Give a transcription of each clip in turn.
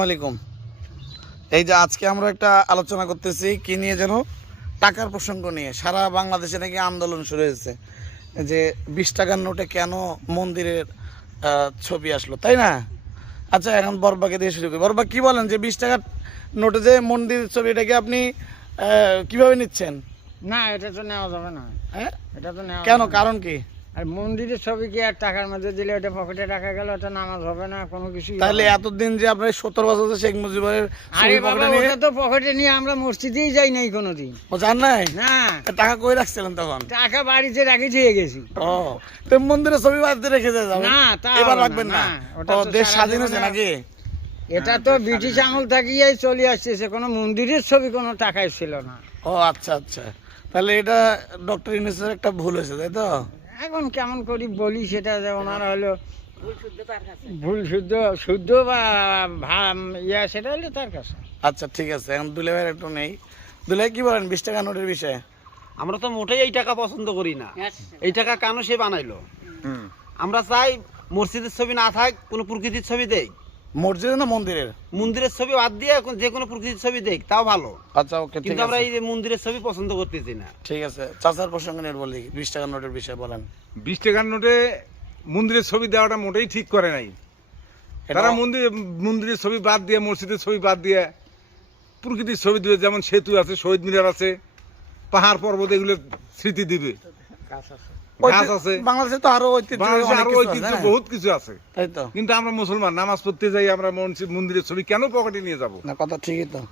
আসসালামাইকুম। এই যে আজকে আমরা একটা আলোচনা করতেছি কি নিয়ে যেন, টাকার প্রসঙ্গ নিয়ে। সারা বাংলাদেশে নাকি আন্দোলন শুরু হয়েছে যে 20 টাকার নোটে কেন মন্দিরের ছবি আসলো, তাই না? আচ্ছা, এখন বরবাকে দিয়ে শুরু করি। বরবা, কি বলেন যে 20 টাকার নোটে যে মন্দিরের ছবি, এটাকে আপনি কিভাবে নিচ্ছেন? না, এটা তো নেওয়া যাবে না। হ্যাঁ, এটা তো নেওয়া কেন? যাবে না। কারণ কি? আর মন্দিরের ছবি কি আর টাকার মধ্যে দিলে ওটা পকেটে রাখা গেল, ওটা নামাজ হবে না, কোনো কিছু। তাহলে এতদিন যে আপনার 17 বছর যে শেখ মুজিবের আরে ছবি বাবা, পকেটে নিয়ে, ওটা তো পকেটে নিয়ে আমরা মসজিদেই যাই নাই কোনোদিন। ও জান নাই? না, টাকা কই রাখছিলেন তখন? টাকা বাড়িতে রাখি দিয়ে গেছি। ও, তো মন্দিরের ছবি বাদ দিয়ে রেখে যাবেন? না, তা এবার হবে রাখবেন না? ওটা ও, তো দেশ সারা স্বাধীন হয়েছে জীবনে- নাকি? এটা তো ব্রিটিশ আমল থাকিয়াই চলে আসতেছে, কোনো মন্দিরের ছবি কোনো টাকায় ছিল না। ও আচ্ছা আচ্ছা, তাহলে এটা ডক্টর ইউনূসের একটা ভুল হয়েছে, তাই তো? এখন কেমন করি বলি, সেটা যে ওনারা হলো ভুল শুদ্ধ শুদ্ধ বা ইয়া, সেটা হলো তার কাছে। আচ্ছা ঠিক আছে, এখন দুলে ভাইয়ের একটু নেই। দুলে ভাই, কি বলেন 20 টাকা নোটের বিষয়ে? আমরা তো মোটেই এই টাকা পছন্দ করি না। এই টাকা কেন সে বানাইলো? আমরা চাই মসজিদের ছবি না থাক, কোনো প্রকৃতির ছবি দেখ। মসজিদে না মন্দিরের? মন্দিরের ছবি বাদ দিয়ে যে কোনো প্রকৃতির ছবি দেখ, তাও ভালো। আচ্ছা ওকে, ঠিক কিন্তু আমরা আছে এই যে মন্দিরের ছবি পছন্দ করতেছি না। ঠিক আছে। চাচার প্রসঙ্গ নিয়ে বলি, 20 টাকা নোটের বিষয়ে বলেন। 20 টাকার নোটে মন্দিরের ছবি দেওয়াটা মোটেই ঠিক করে নাই। তারা মন্দিরের ছবি বাদ দিয়ে, মসজিদের ছবি বাদ দিয়ে প্রকৃতির ছবি দিবে, যেমন সেতু আছে, শহীদ মিনার আছে, পাহাড় পর্বত, এগুলো স্মৃতি দিবে। গাছ আছে, বাংলাদেশে তো আরো ঐতিহ্য, বাংলাদেশে অনেক আরো কিছু আছে, ঐতিহ্য হ্যাঁ? বহুত কিছু আছে। তাই তো। কিন্তু আমরা মুসলমান, নামাজ পড়তে যাই, আমরা মন্দিরের ছবি কেন পকেটে নিয়ে যাব? না, কথা ঠিকই তো।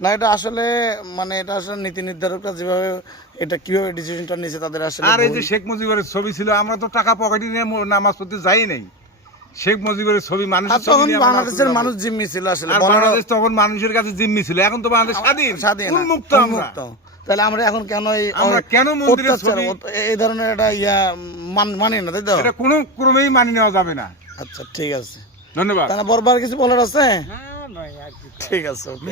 না, এটা আসলে মানে এটা আসলে নীতি নির্ধারকরা যেভাবে এটা কিভাবে ডিসিশনটা নিয়েছে, তাদের আসলে আর এই যে ভুল। শেখ মুজিবের ছবি ছিল, আমরা তো টাকা পকেটে নিয়ে নামাজ পড়তে যাই নাই। শেখ মুজিবের ছবি, আর মানুষের ছবি তখন নিয়ে আমরা বাংলাদেশের নামাজ মানুষ জিম্মি ছিল আসলে, আর বলারও- বাংলাদেশ তখন মানুষের কাছে জিম্মি ছিল। এখন তো বাংলাদেশ স্বাধীন, স্বাধীন, উন্মুক্ত আমরা। উন্মুক্ত। তাহলে আমরা এখন কেন আমরা কেন মন্দিরের অত্যাচার, ছবি- এই ধরনের একটা মানি না, তাই তো? এটা কোনো ক্রমেই মানি নেওয়া যাবে না। আচ্ছা ঠিক আছে, ধন্যবাদ। তাহলে বরবার কিছু বলার আছে? হ্যাঁ ভাই, আর কি। ঠিক আছে, ওকে।